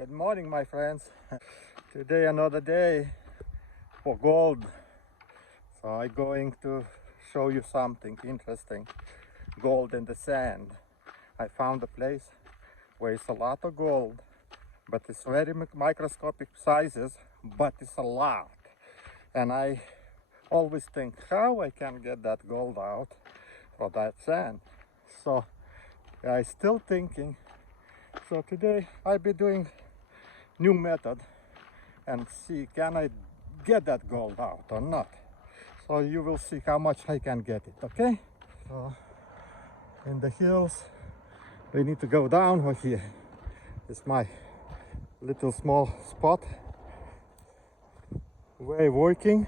Good morning, my friends. Today another day for gold. So I'm going to show you something interesting. Gold in the sand. I found a place where it's a lot of gold, but it's very microscopic sizes, but it's a lot. And I always think how I can get that gold out from that sand. So I'm still thinking. So today I'll be doing new method and see can I get that gold out or not. So you will see how much I can get it, okay? So in the hills we need to go down over here. It's my little small spot way working,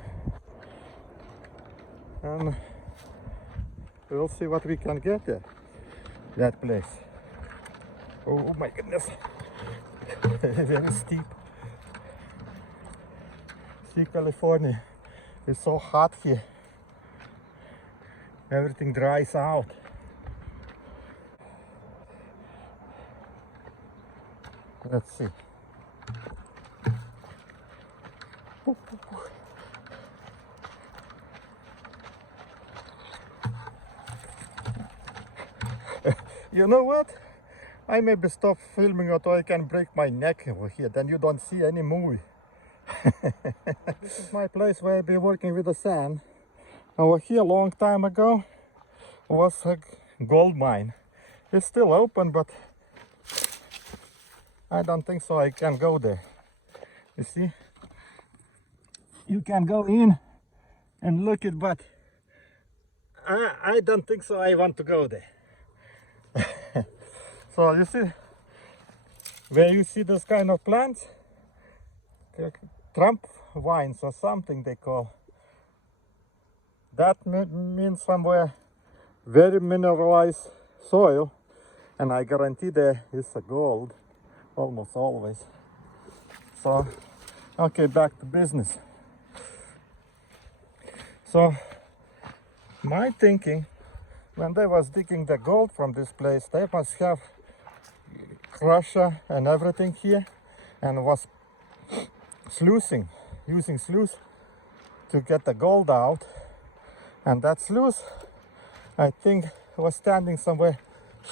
and we'll see what we can get there. That place. Oh my goodness. Very steep. See, California is so hot here. Everything dries out. Let's see. You know what? I maybe stop filming or I can break my neck over here, then you don't see any movie. This is my place where I've been working with the sand. Over here a long time ago was a gold mine. It's still open, but I don't think so I can go there. You see? You can go in and look at, but I don't think so I want to go there. So you see, where you see those kind of plants, Trump vines or something they call, that means somewhere very mineralized soil, and I guarantee there is a gold almost always. So okay, back to business. So my thinking, when they was digging the gold from this place, they must have crusher and everything here, and was sluicing, using sluice to get the gold out. And that sluice, I think, was standing somewhere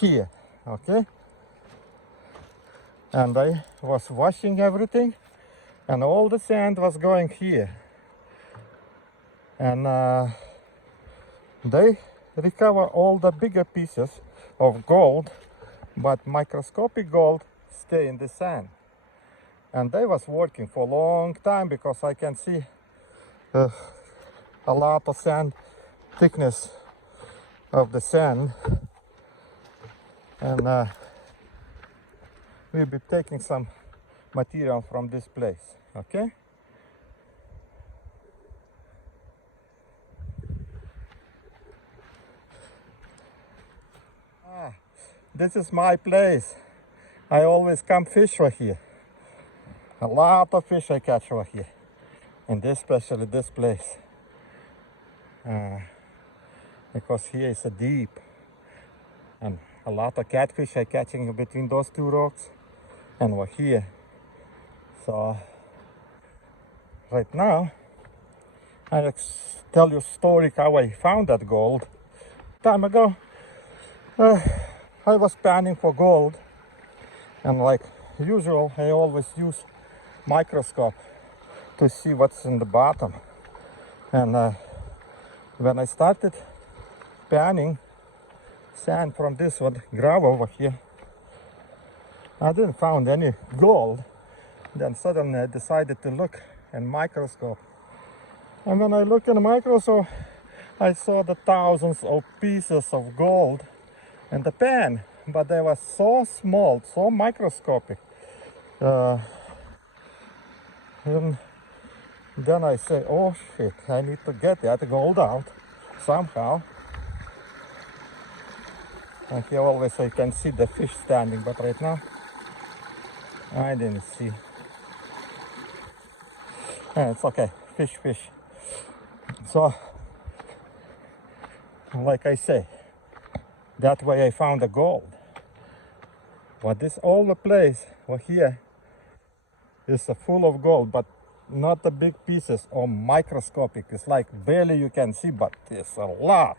here, okay? And I was washing everything, and all the sand was going here. And they recover all the bigger pieces of gold, but microscopic gold stay in the sand. And they was working for a long time, because I can see a lot of sand, thickness of the sand. And we'll be taking some material from this place, okay? This is my place. I always come fish over here. A lot of fish I catch over here, and especially this place, because here is a deep, and a lot of catfish I catching between those two rocks and over here. So right now I'll tell you a story how I found that gold. Time ago I was panning for gold, and like usual I always use microscope to see what's in the bottom. And when I started panning sand from this one gravel over here, I didn't find any gold. Then suddenly I decided to look in microscope, and when I look in the microscope I saw the thousands of pieces of gold in the pan, but they were so small, so microscopic. And then I say, oh shit, I need to get that gold out somehow. And here always I can see the fish standing, but right now I didn't see. It's okay, fish. So like I say, that way I found the gold. But this all the place over here is full of gold, but not the big pieces or microscopic. It's like barely you can see, but it's a lot.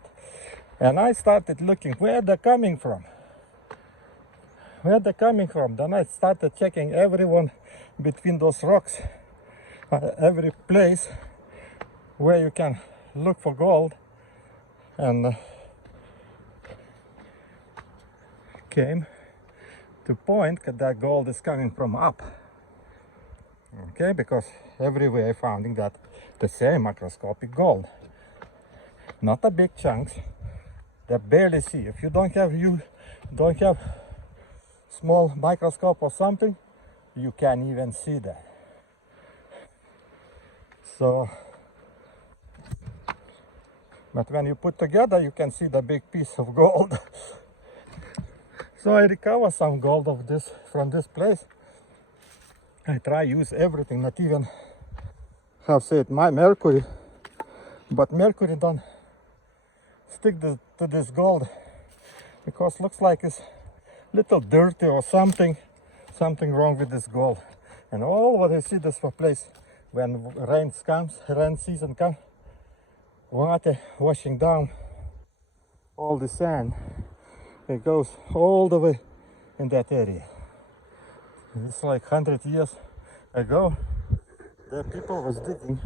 And I started looking where they're coming from. Where they're coming from. Then I started checking everyone between those rocks, every place where you can look for gold, and came to point that gold is coming from up. Okay, because everywhere I found that the same microscopic gold, not the big chunks that barely see. If you don't have small microscope or something, you can't even see that. So, but when you put together, you can see the big piece of gold. So I recover some gold of this from this place. I try use everything, not even have said my mercury, but mercury don't stick to this gold because looks like it's little dirty or something wrong with this gold. And all what I see this place when rain season comes, water washing down all the sand. It goes all the way in that area. It's like 100 years ago, the people was digging.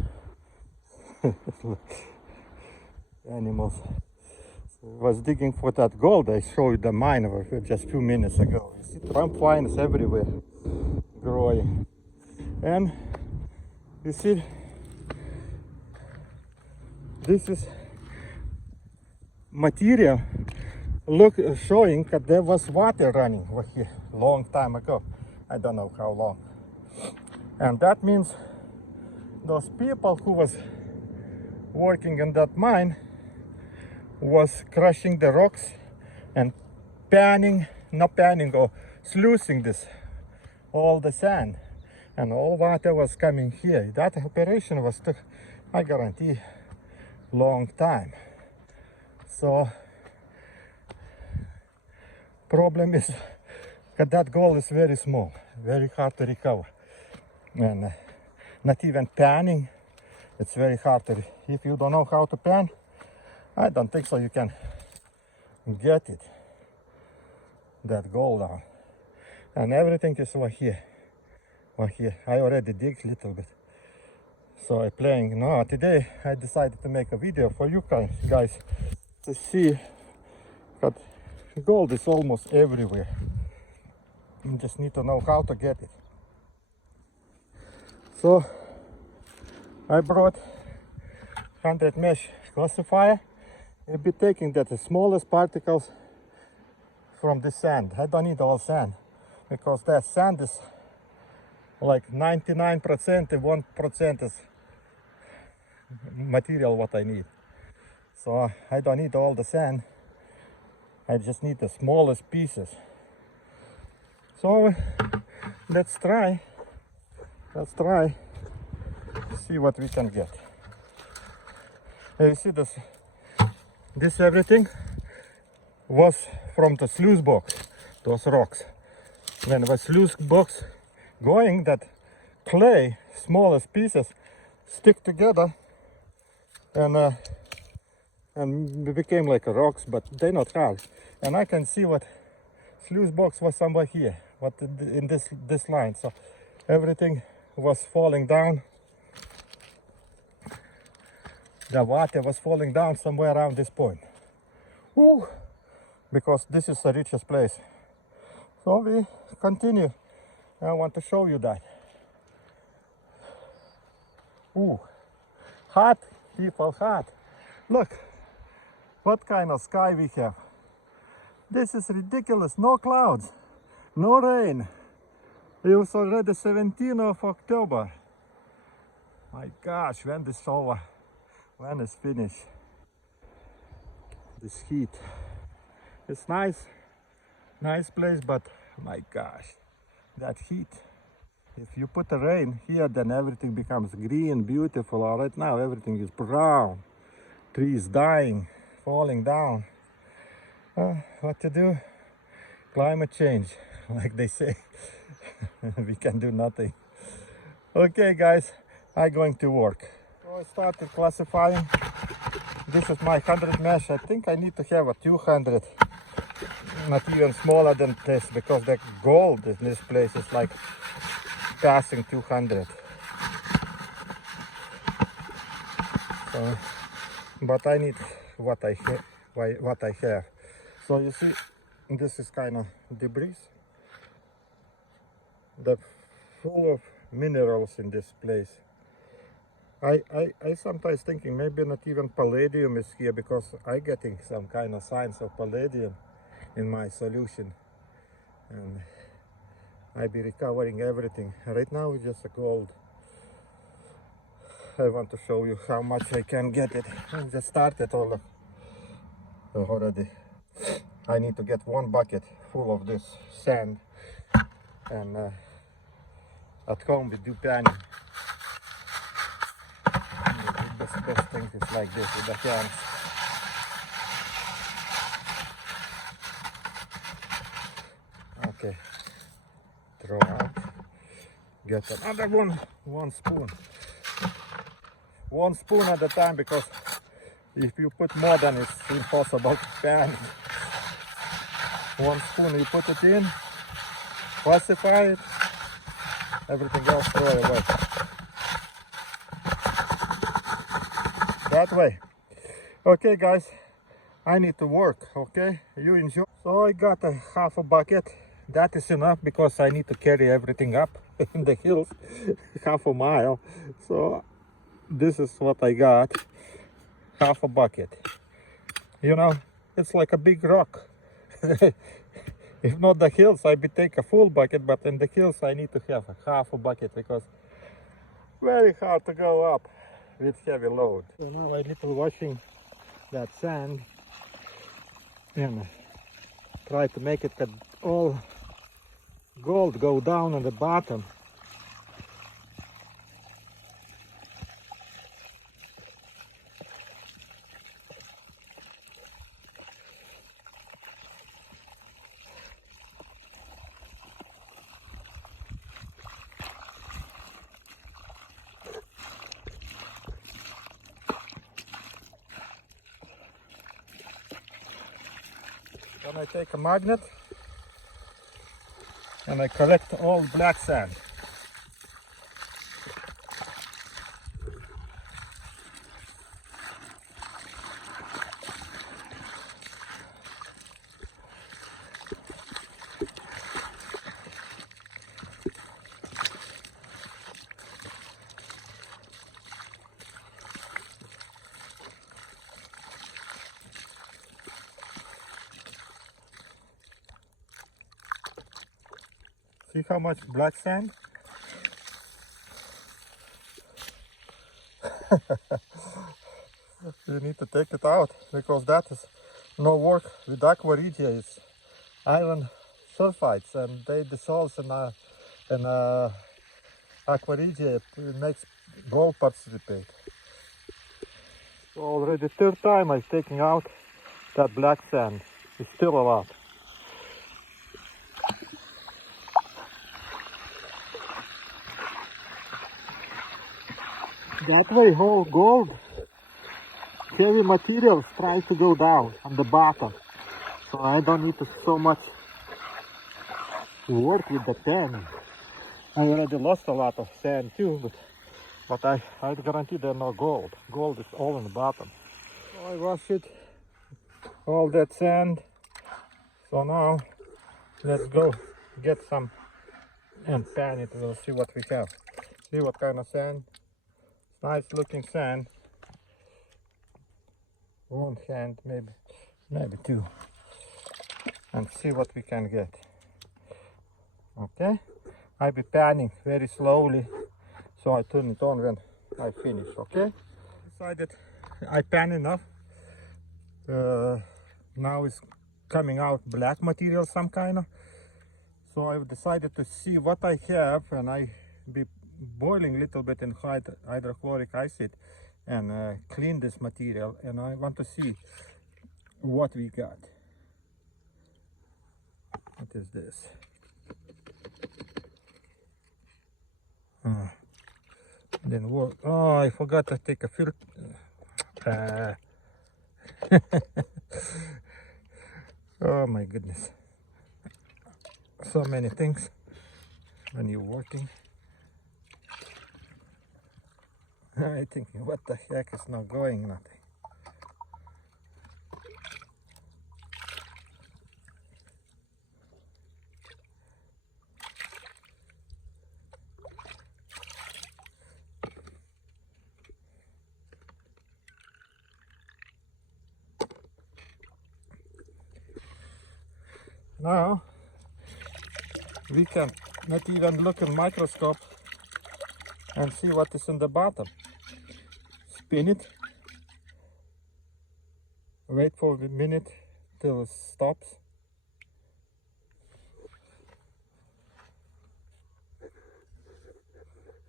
Animals was digging for that gold. I showed the mine just a few minutes ago. You see Trump vines everywhere growing. And you see, this is material showing that there was water running over here a long time ago. I don't know how long. And that means those people who was working in that mine was crushing the rocks and or sluicing this, all the sand. And all water was coming here. That operation was took, I guarantee, long time. So problem is that gold is very small, very hard to recover, and not even panning, it's very hard to, if you don't know how to pan, I don't think so you can get it, that gold out. And everything is over here. I already dig a little bit, so I'm playing now. Today I decided to make a video for you guys to see that gold is almost everywhere. You just need to know how to get it. So I brought 100 mesh classifier. I'll be taking the smallest particles from the sand. I don't need all sand because that sand is like 99% and 1% is material what I need. So I don't need all the sand. I just need the smallest pieces. So let's try see what we can get. You see this everything was from the sluice box, those rocks. When the sluice box going, that clay, smallest pieces, stick together and became like rocks, but they're not hard. And I can see what sluice box was somewhere here, what in this line. So everything was falling down. The water was falling down somewhere around this point. Ooh, because this is the richest place. So we continue. I want to show you that. Ooh, hot, people, hot. Look, what kind of sky we have. This is ridiculous. No clouds, no rain. It was already 17th of October. My gosh, when this over? When it's finished? This heat. It's nice place, but my gosh, that heat. If you put the rain here, then everything becomes green, beautiful. Right now, everything is brown. Trees dying, falling down. What to do? Climate change, like they say. We can do nothing. Okay guys, I'm going to work. So I started classifying. This is my 100 mesh. I think I need to have a 200, not even smaller than this, because the gold in this place is like passing 200. So, but I need what I have. So you see, this is kind of debris. The full of minerals in this place. I sometimes thinking maybe not even palladium is here, because I getting some kind of signs of palladium in my solution, and I be recovering everything. Right now it's just a gold. I want to show you how much I can get it. I just started already. I need to get 1 bucket full of this sand, and at home we do panning. The best thing is like this with the can. Okay, throw out. Get another one spoon. 1 spoon at a time, because if you put more, then it's impossible to pan. 1 spoon, you put it in, classify it, everything else throw it away. That way. Okay guys, I need to work, okay? You enjoy. So I got a half a bucket. That is enough, because I need to carry everything up in the hills, half a mile. So this is what I got, half a bucket. You know, it's like a big rock. If not the hills, I would take a full bucket, but in the hills I need to have a half a bucket, because very hard to go up with heavy load. So now I'm little washing that sand and try to make it that all gold go down on the bottom. Then I take a magnet and I collect all black sand. See how much black sand? You need to take it out, because that is no work with aqua regia. It's iron sulfides, and they dissolve in aqua regia. It makes gold precipitate. So already 3rd time I'm taking out that black sand. It's still a lot. That way whole gold, heavy materials try to go down on the bottom. So I don't need to so much work with the pen. I already lost a lot of sand too, but I guarantee there's no gold. Gold is all in the bottom. So I wash it, all that sand. So now let's go get some and pan it. We'll see what we have. See what kind of sand. Nice looking sand. 1 hand, maybe 2, and see what we can get. Okay, I'll be panning very slowly, so I turn it on when I finish. Okay, decided I pan enough. Now it's coming out black material, some kind of. So I've decided to see what I have, and I be boiling a little bit in hydrochloric acid and clean this material, and I want to see what we got. What is this? Didn't work. Oh, I forgot to take a filter. Oh my goodness. So many things when you're working. I thinking, what the heck is not going? Nothing. Now we can not even look in microscope and see what is in the bottom. Spin it, wait for a minute till it stops.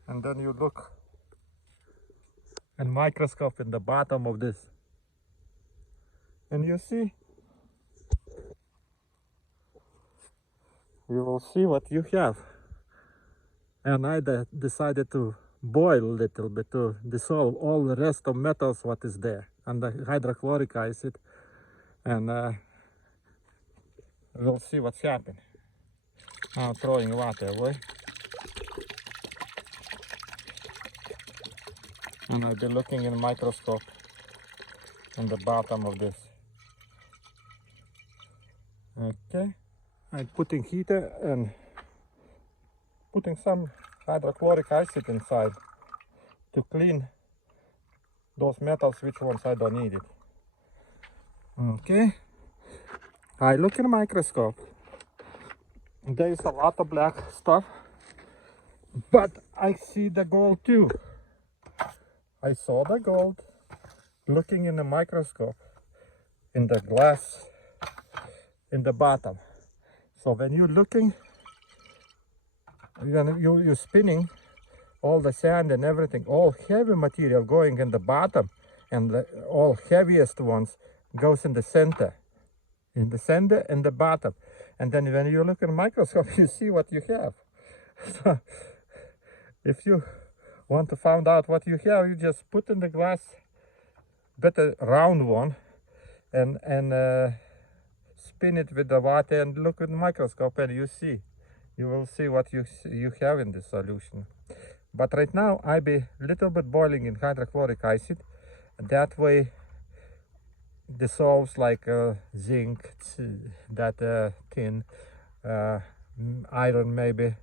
And then you look in microscope in the bottom of this. And you see, you will see what you have. And I decided to boil a little bit to dissolve all the rest of metals what is there and the hydrochloric acid, and we'll see what's happening. Now throwing water away, and I'll be looking in a microscope in the bottom of this. Okay, I'm putting heater and putting some hydrochloric acid inside to clean those metals which ones I don't need it. Okay, I look in a microscope. There is a lot of black stuff, but I see the gold too. I saw the gold looking in the microscope in the glass in the bottom. So when you're looking, you're spinning all the sand and everything, all heavy material going in the bottom, and the all heaviest ones goes in the center and the bottom. And then when you look in the microscope, you see what you have. So if you want to find out what you have, you just put in the glass, better round one, and spin it with the water and look in the microscope, and you will see what you have in this solution. But right now I be little bit boiling in hydrochloric acid. That way dissolves like zinc, that tin, iron maybe,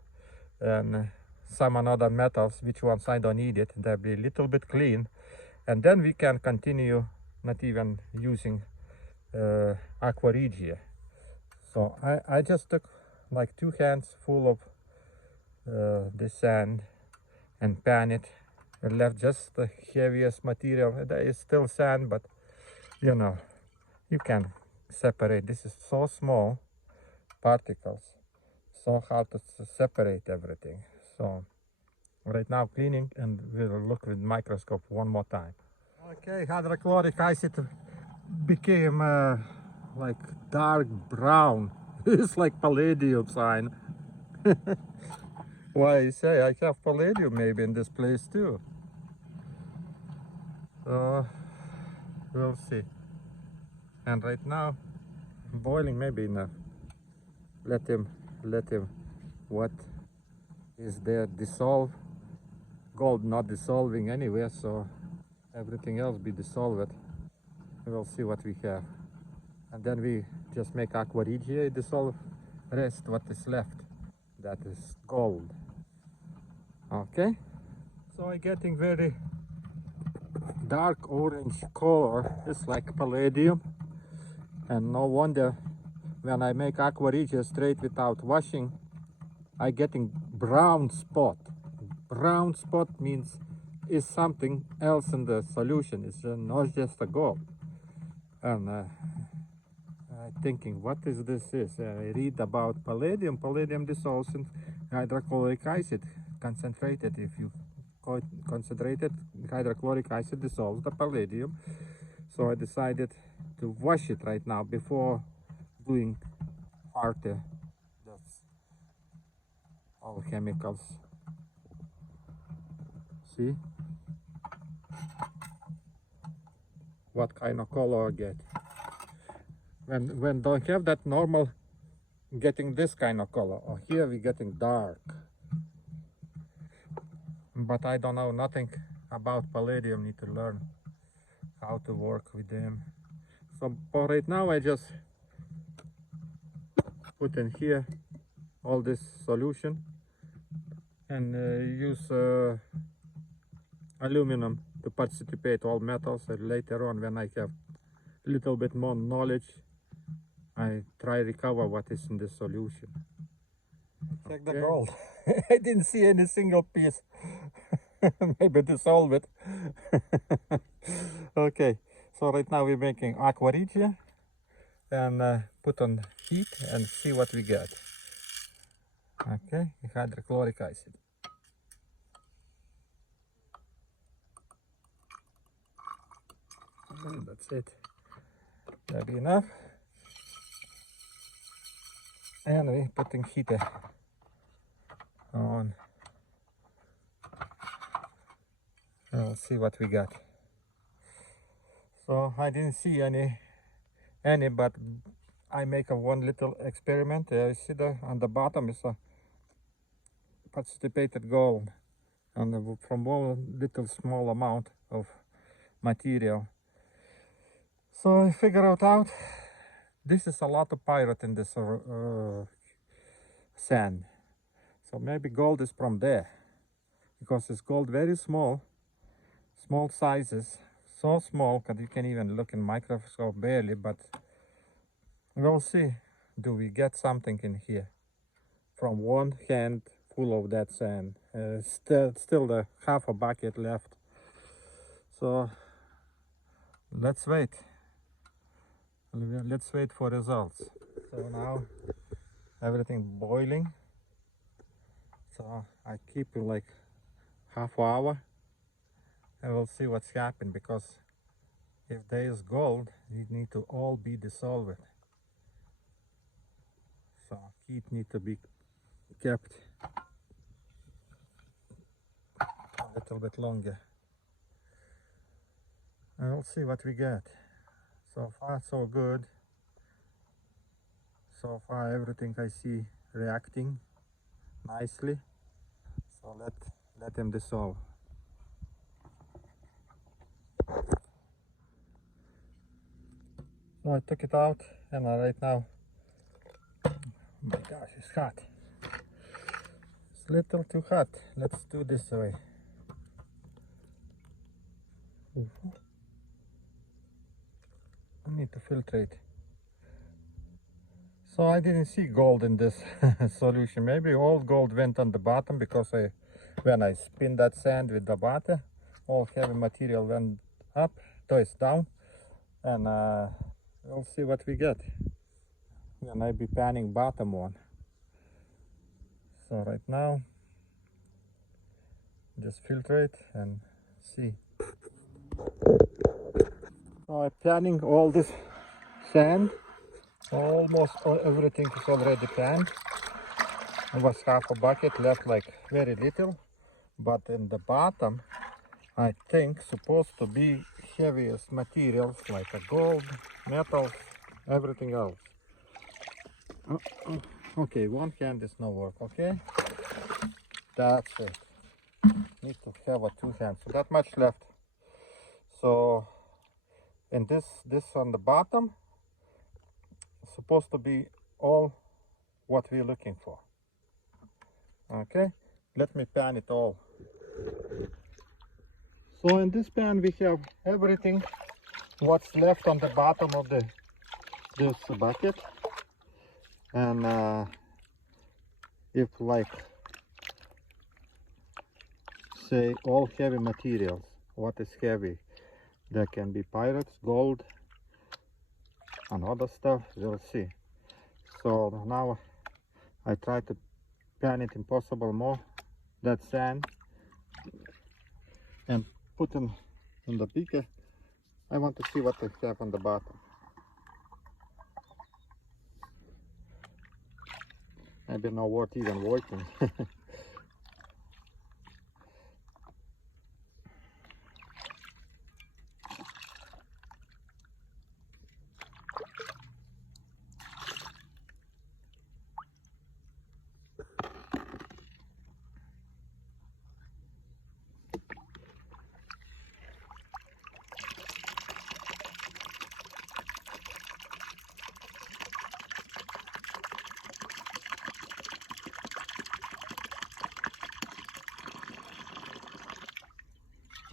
and some another metals which ones I don't need it. They'll be a little bit clean, and then we can continue not even using aqua regia. So I just took like 2 hands full of the sand and pan it, and left just the heaviest material. There is still sand, but you know, you can separate. This is so small particles, so hard to separate everything. So right now cleaning, and we'll look with microscope one more time. Okay, hydrochloric acid became like dark brown. It's like palladium sign. Why you say I have palladium maybe in this place too. We'll see. And right now boiling maybe enough. Let him what is there dissolve. Gold not dissolving anywhere, so everything else be dissolved. We'll see what we have. And then we just make aqua regia, dissolve rest what is left. That is gold. Okay, so I'm getting very dark orange color. It's like palladium, and no wonder when I make aqua regia straight without washing, I getting brown spot. Brown spot means is something else in the solution. It's not just a gold. And I'm thinking, what is this? I read about palladium. Palladium dissolves in hydrochloric acid. Concentrated. If you concentrated hydrochloric acid dissolves the palladium. So I decided to wash it right now before doing harder. That's all chemicals. See what kind of color I get. When don't have that normal, getting this kind of color. Or here we're getting dark. But I don't know nothing about palladium. Need to learn how to work with them. So for right now I just put in here all this solution and use aluminum to precipitate all metals, and later on when I have a little bit more knowledge I try recover what is in the solution. Check the gold. I didn't see any single piece. Maybe dissolve it. Okay, so right now we're making aqua regia and put on heat and see what we get. Okay, hydrochloric acid. And that's it. That'll be enough. And we're putting heater on. And we'll see what we got. So I didn't see any, but I make a one little experiment. You see there on the bottom is a precipitated gold, and from one little small amount of material. So I figure out this is a lot of pyrite in this sand. So maybe gold is from there, because it's gold very small sizes, so small that you can even look in microscope barely. But we'll see, do we get something in here from one hand full of that sand. Still the half a bucket left, so let's wait for results. So now everything boiling, so I keep it like half hour and we'll see what's happened, because if there is gold it need to all be dissolved, so heat need to be kept a little bit longer, and we'll see what we get. So far so good. So far everything I see reacting nicely, so let them dissolve. So I took it out, and right now, oh my gosh, it's hot. It's a little too hot. Let's do this way. I need to filtrate. So I didn't see gold in this solution. Maybe all gold went on the bottom, because when I spin that sand with the butter, all heavy material went up, down, and we'll see what we get. And I'll be panning bottom one. So right now, just filtrate and see. So I'm panning all this sand. Almost everything is already panned. It was half a bucket left, like very little. But in the bottom, I think supposed to be heaviest materials like a gold, metals, everything else. Okay, one hand is no work. Okay, that's it. Need to have a two hands. So that much left. So, and this on the bottom supposed to be all what we're looking for. Okay, let me pan it all. So in this pan we have everything what's left on the bottom of this bucket, and if like say all heavy materials, what is heavy, there can be pyrite, gold and other stuff, we'll see. So now I try to pan it impossible more, that sand, and put them in the beaker. I want to see what they have on the bottom. Maybe not worth even working.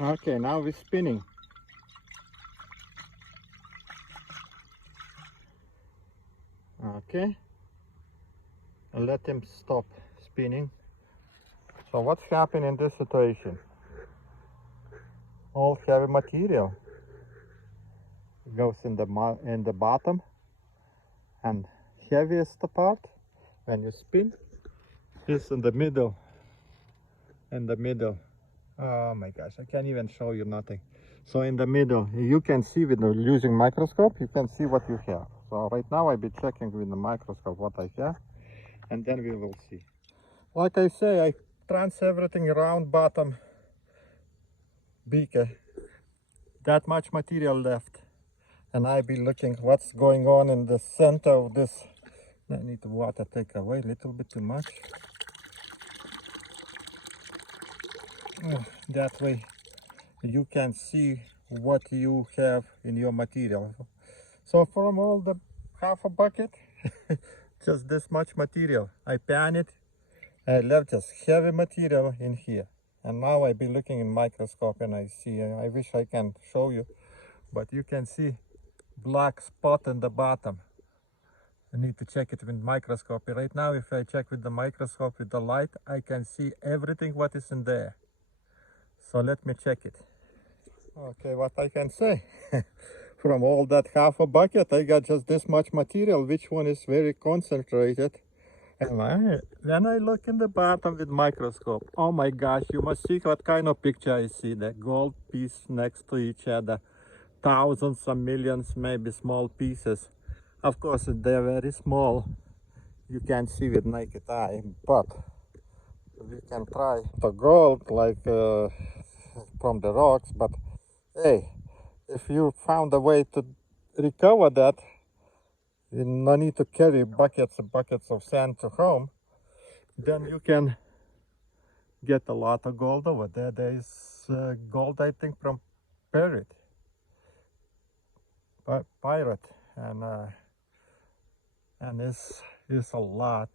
Okay, now we're spinning. Okay, and let him stop spinning. So what's happening in this situation? All heavy material goes in the bottom, and heaviest part when you spin is in the middle. Oh my gosh, I can't even show you nothing. So in the middle, you can see with using microscope, you can see what you have. So right now I'll be checking with the microscope what I have, and then we will see. Like I say, I trans everything around bottom beaker. That much material left. And I'll be looking what's going on in the center of this. I need the water take away a little bit too much. That way you can see what you have in your material. So from all the half a bucket, just this much material. I pan it. I left just heavy material in here. And now I'll be looking in microscope and I see, I wish I can show you, but you can see black spot in the bottom. I need to check it with microscope. Right now, if I check with the microscope with the light, I can see everything what is in there. So let me check it. Okay, what I can say. From all that half a bucket, I got just this much material, which one is very concentrated. And when I look in the bottom with microscope, oh my gosh, you must see what kind of picture I see. The gold piece next to each other. Thousands and millions, maybe small pieces. Of course, they're very small. You can't see with naked eye, but we can try the gold like from the rocks. But hey, if you found a way to recover that, you no need to carry buckets and buckets of sand to home, then you can get a lot of gold over there. There is gold, I think, from pirate, and this is a lot.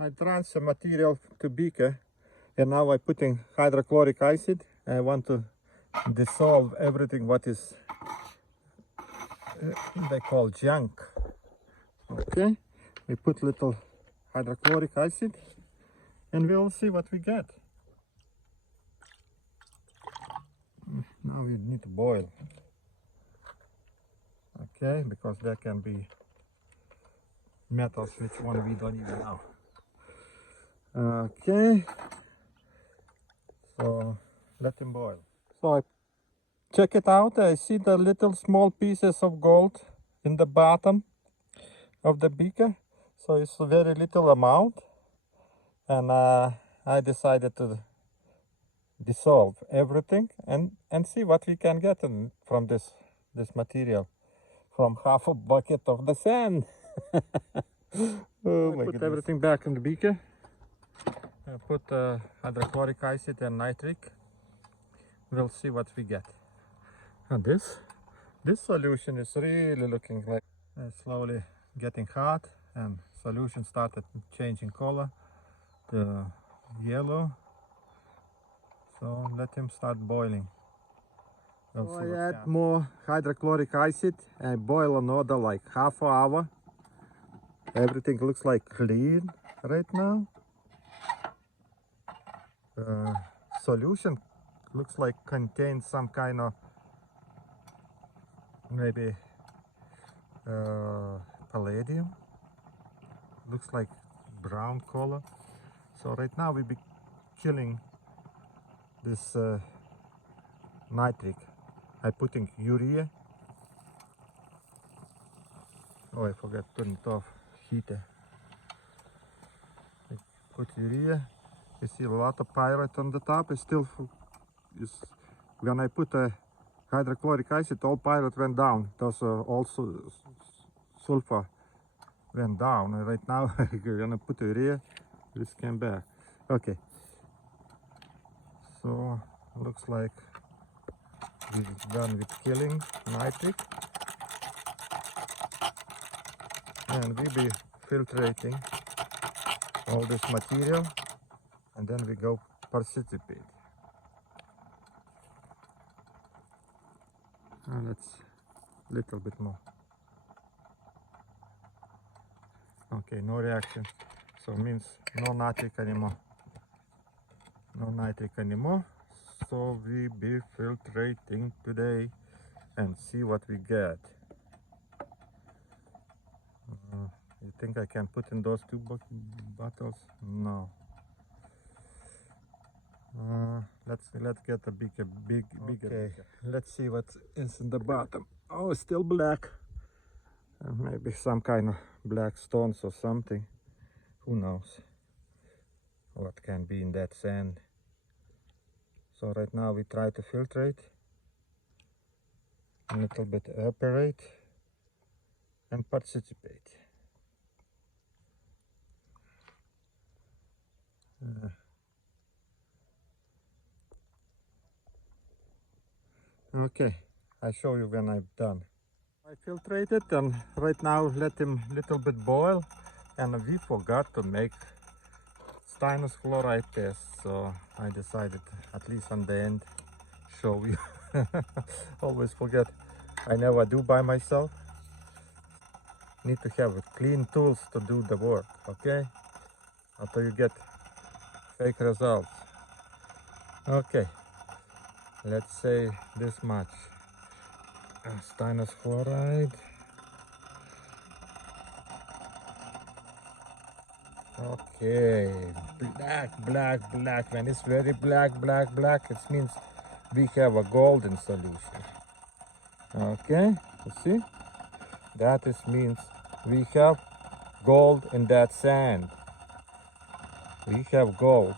I transfer material to beaker, and now I'm putting hydrochloric acid. I want to dissolve everything what is they call junk. Okay, we put little hydrochloric acid and we'll see what we get. Now we need to boil. Okay, because there can be metals which one we don't even know. Okay, so let them boil. So I check it out. I see the little small pieces of gold in the bottom of the beaker. So it's a very little amount. And I decided to dissolve everything and see what we can get from this material. From half a bucket of the sand. Oh my goodness. Put everything back in the beaker. I put hydrochloric acid and nitric. We'll see what we get. And this solution is really looking like slowly getting hot, and solution started changing color to yellow. So let him start boiling. So I add more hydrochloric acid and boil another like half an hour. Everything looks like clean right now. Solution looks like contains some kind of maybe palladium. Looks like brown color. So right now we be killing this nitric. I'm putting urea. Oh, I forgot to turn it off. Heater. I put urea. You see a lot of pyrite on the top. It's still when I put a hydrochloric acid, all pyrite went down. Those also sulfur went down. And right now we're gonna put urea. This came back. Okay. So looks like this is done with killing nitric, and we be filtrating all this material, and then we go precipitate. Let's little bit more. Okay, no reaction. So means no nitric anymore. No nitric anymore. So we be filtrating today and see what we get. You think I can put in those two bottles? No. Let's get a bigger. Okay. Let's see what is in the bottom. Oh, it's still black. Maybe some kind of black stones or something. Who knows what can be in that sand. So right now we try to filtrate, a little bit evaporate, and precipitate. Okay, I show you when I'm done. I filtrated and right now let him little bit boil, and we forgot to make stannous chloride test, so I decided at least on the end show you. Always forget, I never do by myself. Need to have clean tools to do the work, okay? Until you get fake results. Okay, let's say this much. Stannous chloride. Okay, black. When it's very black, it means we have a golden solution. Okay, you see? That means we have gold in that sand. We have gold.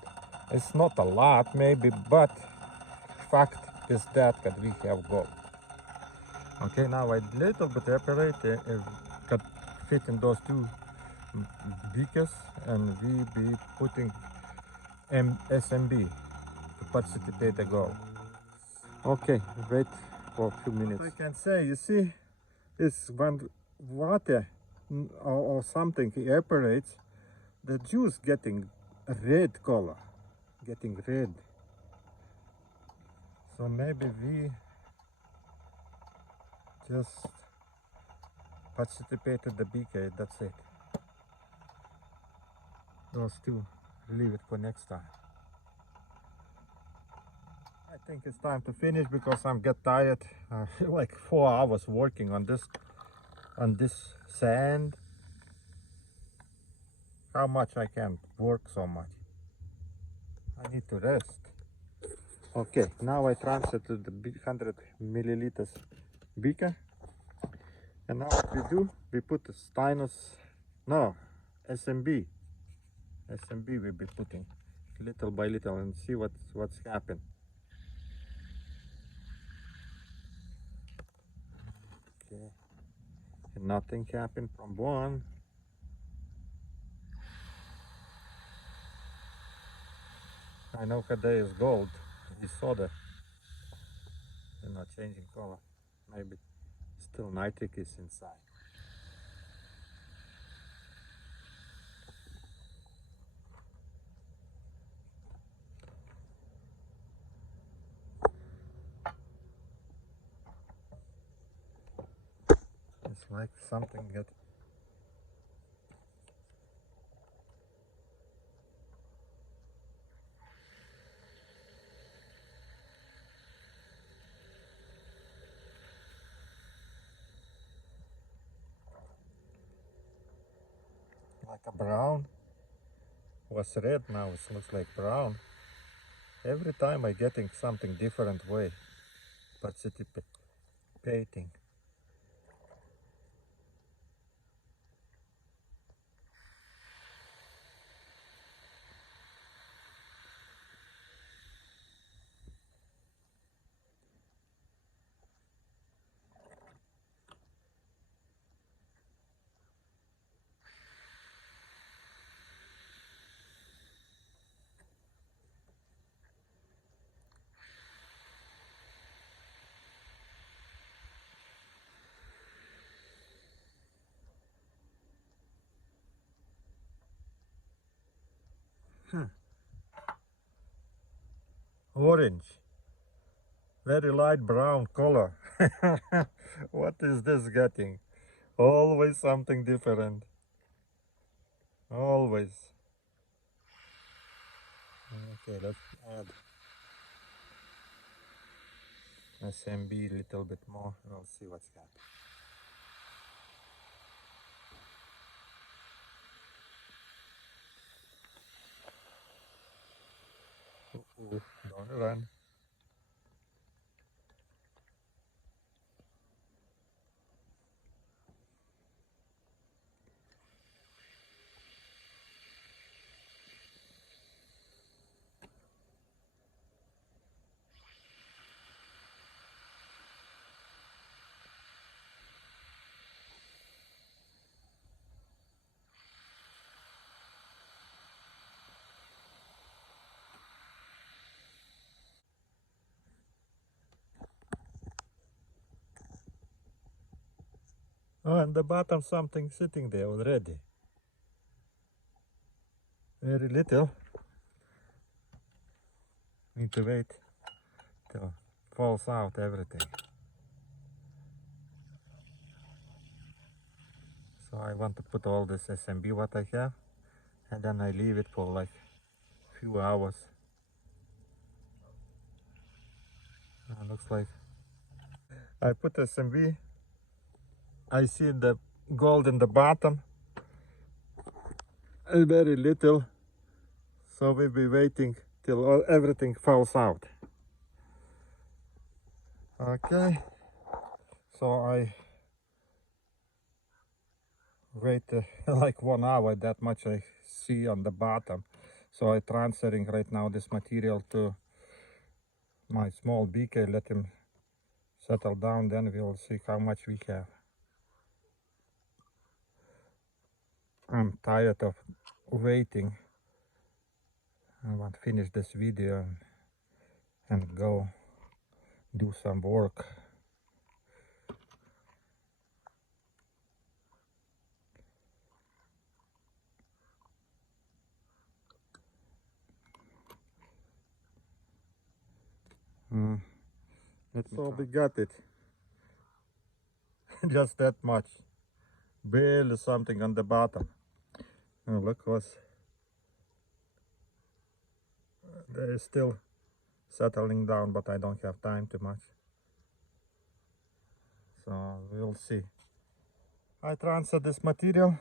It's not a lot, maybe, but fact is that we have gold. Okay, now I little bit evaporate, could fit in those two beakers, and we be putting SMB to precipitate the gold. Okay, wait for a few minutes. I can say, you see, it's when water or something evaporates, the juice getting a red color, getting red. So maybe we just precipitated the beaker, that's it. Those two, leave it for next time. I think it's time to finish because I'm get tired. Like 4 hours working on this sand. How much I can work so much? I need to rest. Okay, now I transfer to the 100 milliliters beaker. And now what we do, we put the SMB. SMB we'll be putting little by little and see what's happened. Okay, and nothing happened from one. I know today is gold. You saw that. They're not changing color. Maybe still nitric is inside. It's like something get. Like a brown. Was red, now it looks like brown. Every time I getting something different way. Precipitating. Orange. very light brown color. What is this getting? Always something different. Always. Okay, let's add SMB a little bit more. We'll see what's happening. Ooh, don't run. Oh, and the bottom something sitting there already. Very little. Need to wait till falls out everything. So I want to put all this SMB what I have, and then I leave it for like few hours. Looks like I put SMB. I see the gold in the bottom, very little. So we'll be waiting till everything falls out. Okay. So I wait like 1 hour. That much I see on the bottom. So I'm transferring right now this material to my small beaker. Let him settle down. Then we'll see how much we have. I'm tired of waiting. I want to finish this video and go do some work. So we got it. Just that much. Barely something on the bottom. Oh, look what's there is still settling down, but I don't have time too much. So we'll see. I transfer this material,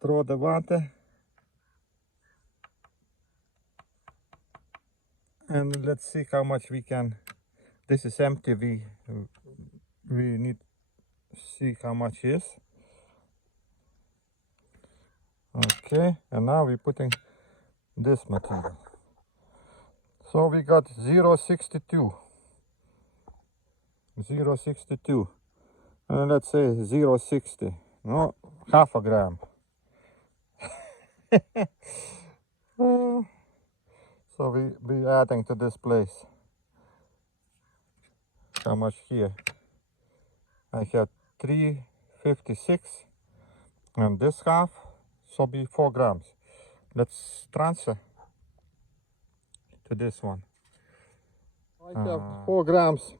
throw the water, and let's see how much we can. This is empty. We need to see how much is. Okay, and now we're putting this material. So we got 0.62. 0.62. And let's say 0.60. No, half a gram. So we adding to this place. How much here? I have 356, and this half, so be 4 grams. Let's transfer to this one. I have 4 grams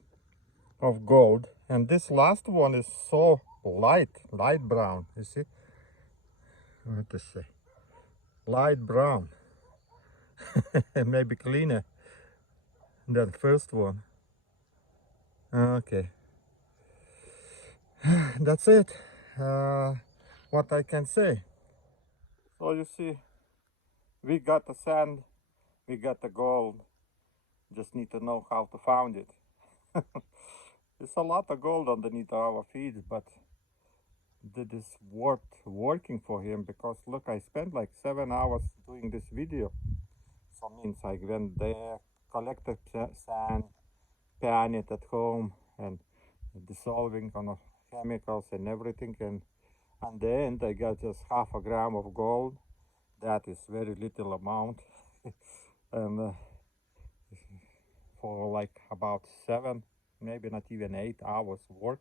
of gold, and this last one is so light brown. You see? What to say? Light brown. Maybe cleaner than the first one. Okay. That's it. What I can say. So you see, we got the sand, we got the gold. Just need to know how to find it. It's a lot of gold underneath our feet, but it is worth working for him, because look, I spent like 7 hours doing this video. So means I went there, collected sand, pan it at home, and dissolving on chemicals and everything, and at the end I got just half a gram of gold. That is very little amount. And for like about 7, maybe not even 8 hours work.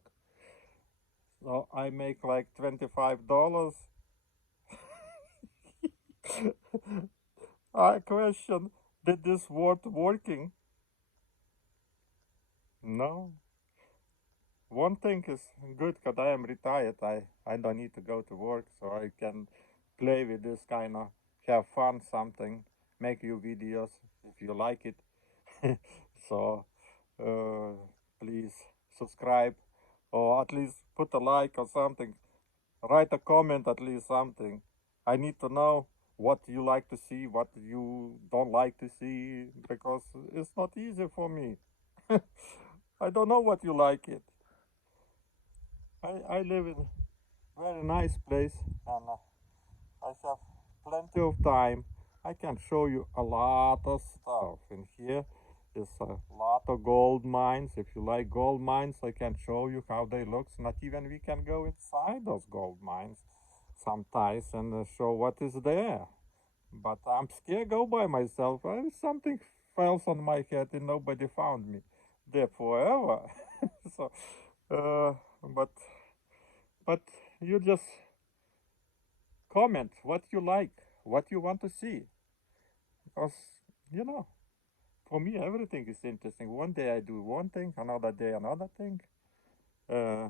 So I make like $25. I question, did this worth working? No. One thing is good because I am retired. I don't need to go to work, so I can play with this kind of, have fun, something, make you videos if you like it. So uh, please subscribe or at least put a like or something. Write a comment, at least something. I need to know what you like to see, what you don't like to see, because it's not easy for me. I don't know what you like it. I live in a very nice place and I have plenty of time. I can show you a lot of stuff in here. There's a lot of gold mines. If you like gold mines, I can show you how they look. Not even we can go inside those gold mines sometimes and show what is there. But I'm scared go by myself. Something falls on my head and nobody found me there forever. So, uh, but but you just comment what you like, what you want to see, because you know, for me everything is interesting. One day I do one thing, another day another thing. Uh,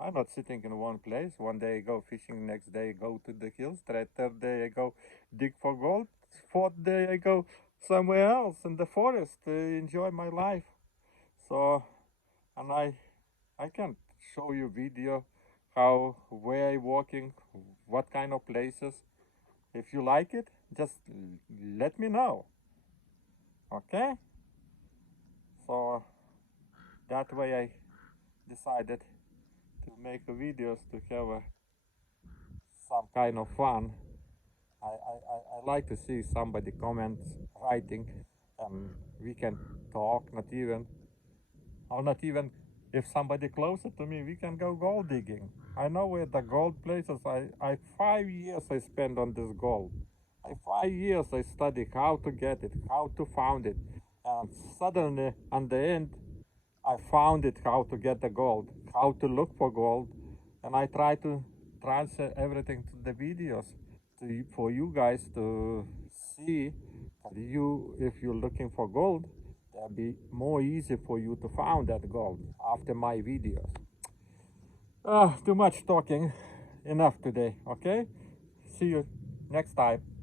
I'm not sitting in one place. One day I go fishing, next day I go to the hills, third day I go dig for gold, fourth day I go somewhere else in the forest to enjoy my life. So, and I can show you video how, where I walking, what kind of places. If you like it, just let me know. Okay? So that way I decided to make a videos to have some kind of fun. I like to see somebody comments, writing, and we can talk, not even if somebody closer to me, we can go gold digging. I know where the gold places. I 5 years I spent on this gold. 5 years I studied how to get it, how to find it, and suddenly, at the end, I found it how to get the gold, how to look for gold, and I try to transfer everything to the videos for you guys to see. That you, if you're looking for gold, that'll be more easy for you to find that gold after my videos. Too much talking. Enough today. Okay. See you next time.